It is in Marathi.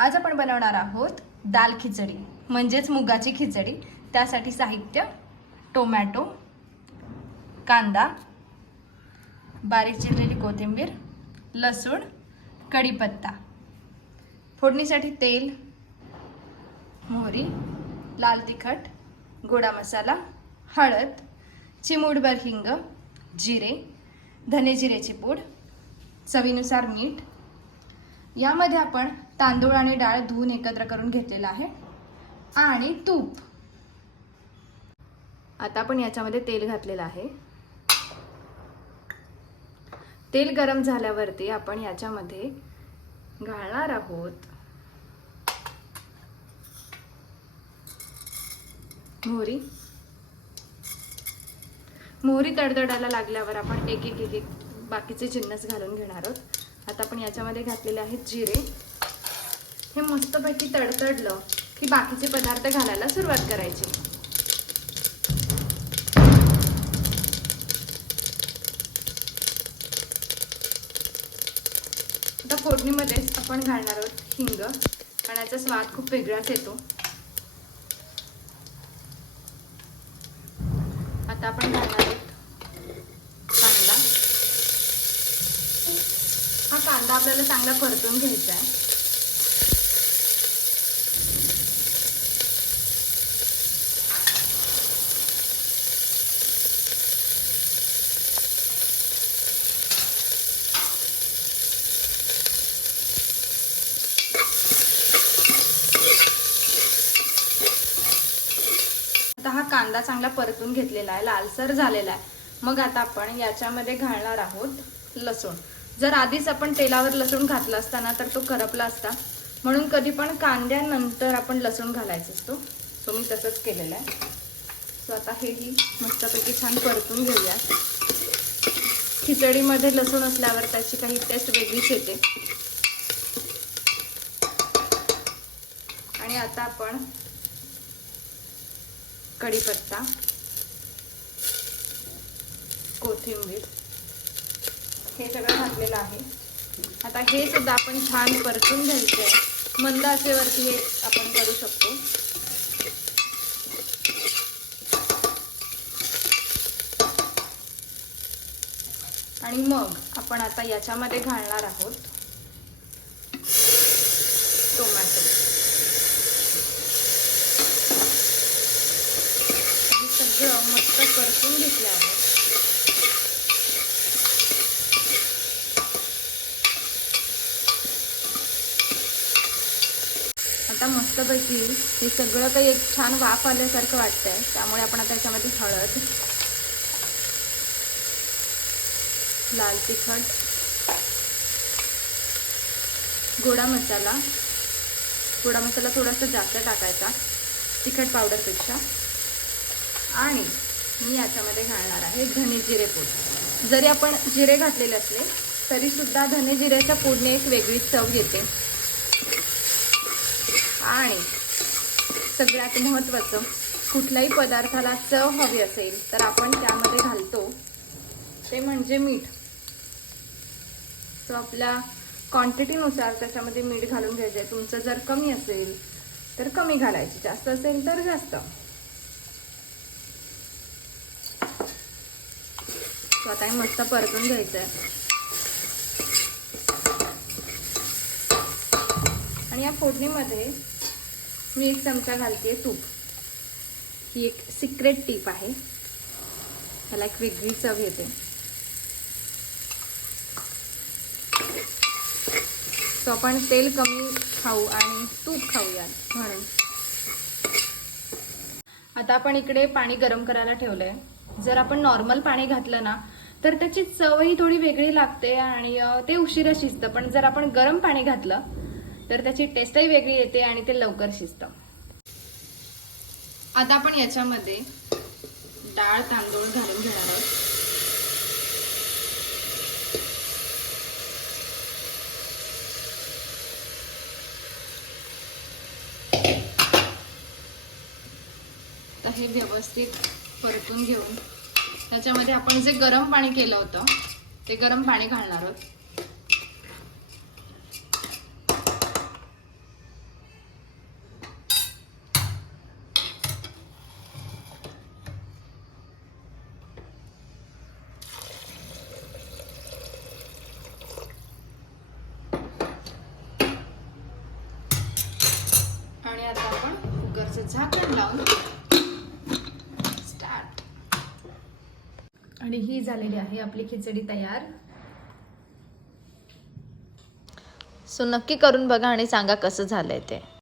आज आपण बनवणार आहोत दाल खिचडी म्हणजेच मुगाची खिचडी. त्यासाठी साहित्य टोमॅटो कांदा बारीक चिरलेली कोथिंबीर लसूण कढीपत्ता. फोडणीसाठी तेल मोहरी लाल तिखट गोडा मसाला हळद चिमूडभर हिंग जिरे धने जिरेची पूड चवीनुसार मीठ यामध्ये आपण तांदूळ आणि डाळ धुवून एकत्र करून घेतलेला आहे. आणि तूप. आता आपण याच्यामध्ये तेल घातलेलं आहे. तेल गरम झाल्यावरती आपण याच्यामध्ये घालणार आहोत मोहरी. मोहरी तडतडायला लागल्यावर आपण एक एक एक एक बाकीचे जिन्नस घालून घेणार आहोत. आता आपण याच्यामध्ये घातलेले आहेत जिरे. हे मस्तपैकी तडतडलं की बाकीचे पदार्थ घालायला सुरुवात करायची. आता फोडणीमध्येच आपण घालणार आहोत हिंग कारण याचा स्वाद खूप वेगळाच येतो. आता आपण घालणार आहोत कांदा हा कांदा आपल्याला चांगला परतून घ्यायचा आहे. आता हा कांदा चांगला परतून घेतलेला आहे लालसर झालेला आहे. मग आता आपण याच्यामध्ये घालणार आहोत लसूण. जर आधीच आपण तेलावर लसूण घातला असताना तर तो करपला असता. म्हणून कधी पण कांद्यानंतर आपण लसूण घालायचं असतो. सो मी तसंच केलेलं आहे. सो आता हेही मस्तपैकी छान परतून घेऊया. खिचडीमध्ये लसूण असल्यावर त्याची काही टेस्ट वेगळीच येते. आणि आता आपण कढीपत्ता कोथिंबीर. हे सगळं घातलेलं आहे. आता हे सुद्धा आपण छान परतून घ्यायचं आहे. मंद आचेवरती हे आपण करू शकतो. आणि मग आपण आता याच्यामध्ये घालणार आहोत टोमॅटो. सगळं मस्त परतून घेतल्यावर आता मस्तपैकी हे सगळं काही एक छान वाफ आल्यासारखं वाटतंय. त्यामुळे आपण आता याच्यामध्ये हळद लाल तिखट गोडा मसाला. गोडा मसाला थोडासा जास्त टाकायचा तिखट पावडरपेक्षा. आणि मी याच्यामध्ये घालणार आहे धने जिरे पूड. जरी आपण जिरे घातलेले असले तरीसुद्धा धने जिऱ्याच्या पूडने एक वेगळीच चव येते. आणि सगळ्यात महत्त्वाचं कुठल्याही पदार्थाला चव हवी असेल तर आपण त्यामध्ये घालतो. ते म्हणजे मीठ. सो आपल्या क्वांटिटीनुसार त्याच्यामध्ये मीठ घालून घ्यायचं आहे तुमचं जर कमी असेल तर कमी घालायची. जास्त असेल तर जास्त. स्वतः आता मस्त परतून घ्यायचं आहे आणि या फोडणीमध्ये मी एक चमचा घालते तूप. ही एक सिक्रेट टीप आहे. त्याला एक वेगळी चव येते. तो आपण तेल कमी खाऊ आणि तूप खाऊयात म्हणून. आता आपण इकडे पाणी गरम करायला ठेवलंय. जर आपण नॉर्मल पाणी घातलं ना तर त्याची चवही थोडी वेगळी लागते आणि ते उशिरा शिजतं. पण जर आपण गरम पाणी घातलं तर त्याची टेस्टही वेगळी येते आणि ते लवकर शिजतं. आता आपण याच्यामध्ये डाळ तांदूळ घालून घेणार आहोत. तर हे व्यवस्थित परतून घेऊन त्याच्यामध्ये आपण जे गरम पाणी केलं होतं ते गरम पाणी घालणार आहोत. झाकण लावून स्टार्ट आणि ही झालेली आहे आपली खिचडी तयार. सो नक्की करून बघा आणि सांगा कसं झालंय ते.